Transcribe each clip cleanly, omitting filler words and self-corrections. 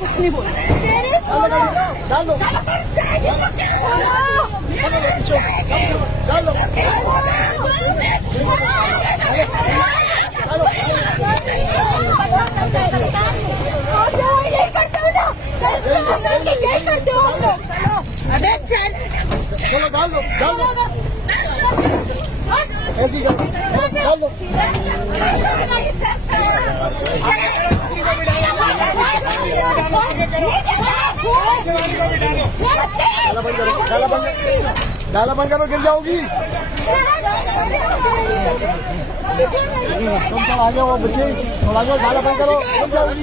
कुछ नहीं बोल डाला बंद करो, गिर जाओगी। तुम थोड़ा आगे हो बच्चे, थोड़ा आगे, डाला बंद करो, गिर जाओगी।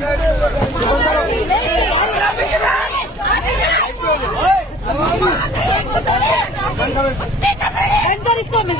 बंद करो इसको।